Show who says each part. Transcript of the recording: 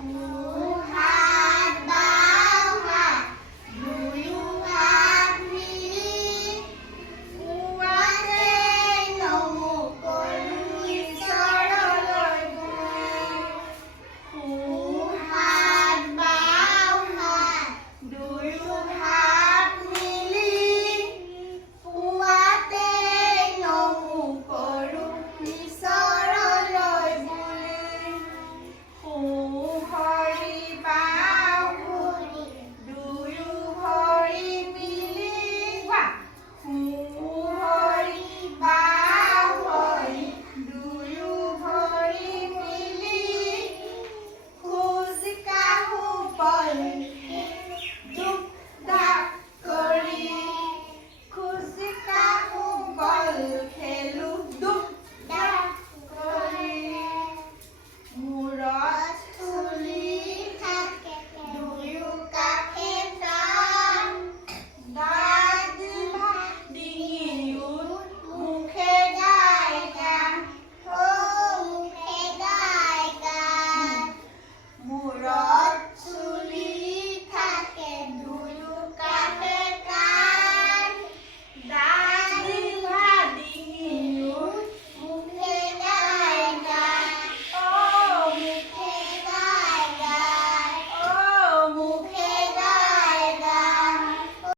Speaker 1: Amém.